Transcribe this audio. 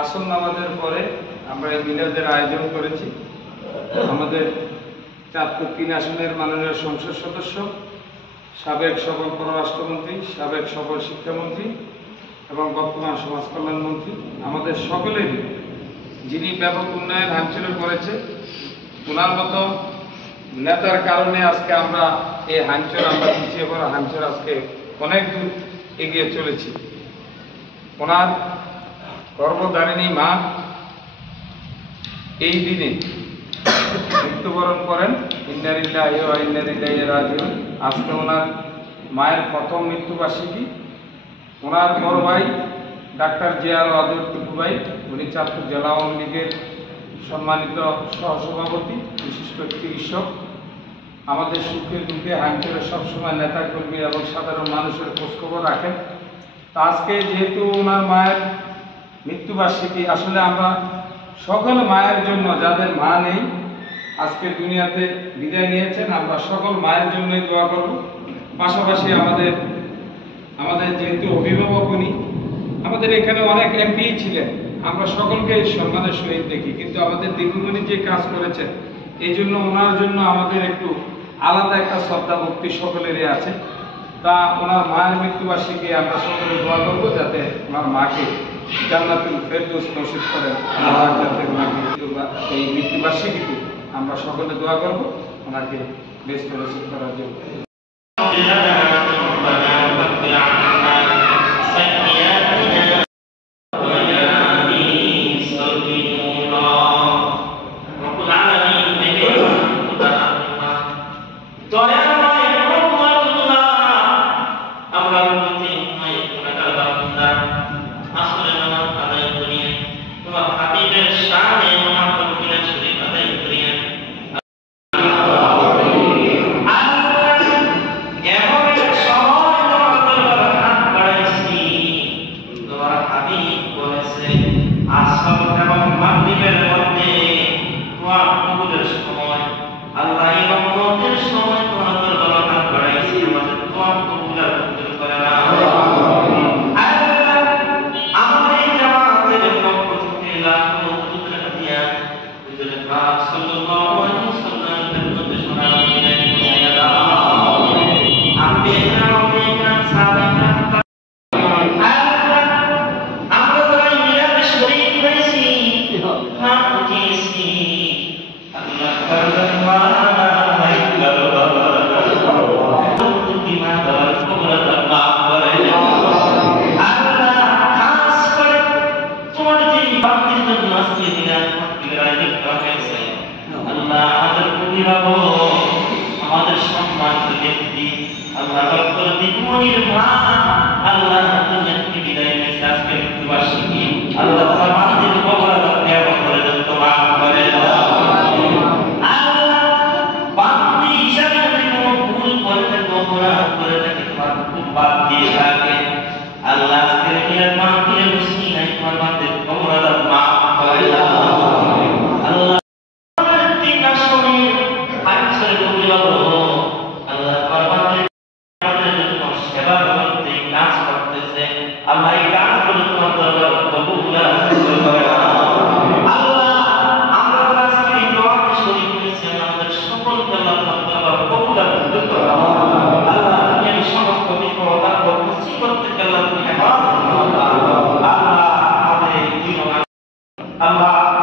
আসর নামাজের পরে আমরা এই মিলাদের আয়োজন করেছি। আমাদের চাঁদপুর ৩ আসনের মাননীয় সংসদ সদস্য, সাবেক সফল পররাষ্ট্রমন্ত্রী, সাবেক সফল শিক্ষামন্ত্রী এবং বর্তমান সমাজ কল্যাণ মন্ত্রী, আমাদের সকলেরই যিনি ব্যাপক উন্নয়ন হাঞ্চলে করেছে, ওনার মতো নেতার কারণে আজকে আমরা এই হাঞ্চল, আমরা পিছিয়ে পড়া হাঞ্চল আজকে অনেক দূর এগিয়ে চলেছি। ওনার গর্ভধারিণী মা এই দিনে মৃত্যুবরণ করেন। ইন্না লিল্লাহি ওয়া ইন্না ইলাইহি রাজিউন। আজকে ওনার মায়ের প্রথম মৃত্যুবার্ষিকী। ওনার বড় ভাই ডাক্তার জিয়ার ওয়াদুদ টুকু ভাই, উনি চাঁদপুর জেলা আওয়ামী লীগের সম্মানিত সহসভাপতি, বিশিষ্ট চিকিৎসক। আমাদের সুখে দুঃখে হাঞ্চলে সবসময় নেতাকর্মী এবং সাধারণ মানুষের খোঁজখবর রাখেন। তা আজকে যেহেতু ওনার মায়ের মৃত্যুবার্ষিকী, আসলে আমরা সকল মায়ের জন্য, যাদের মা নেই আজকে দুনিয়াতে বিদায় নিয়েছেন, আমরা সকল মায়ের জন্যই দোয়া করব। পাশাপাশি আমাদের যেহেতু অভিভাবক উনি, আমাদের এখানে অনেক এমপি ছিলেন, আমরা সকলকে সম্মানের সহিত দেখি, কিন্তু আমাদের দীর্ঘদিন যে কাজ করেছেন এই জন্য ওনার জন্য আমাদের একটু আলাদা একটা শ্রদ্ধা ভক্তি সকলেরই আছে। তা ওনার মায়ের মৃত্যুবার্ষিকী আমরা সকলে দোয়া করবো যাতে ওনার মাকে জান্নাতুল ফেরদৌস নসিব করেন। যাতে ওনাকে এই মৃত্যুবার্ষিকীতে আমরা সকলে দোয়া করবো ওনাকে বেস্ট নসিব করার জন্য। আমাদের সম্মানিত ব্যক্তি আল্লাহ ডক্টর দীপমণির মা, আল্লাহ দুনিয়া থেকে বিদায় নিয়েছে আজকে মৃত্যুবার্ষিকী। আল্লাহ তাআলা আমাদের কবরটা নিয়ামত করে দেন, মাফ করে দাও। আল্লাহ বান্দি হিসাবে যদি কোনো ভুল করে থাকে, অপরাধ করে থাকে, তোমার খুব বাদ দিয়ে থাকে, আল্লাহ আজকে মিলাদ মাহফিলের উসিলায় তোমার বান্দির কবরটা মাফ করে দাও। আল্লাহ Allah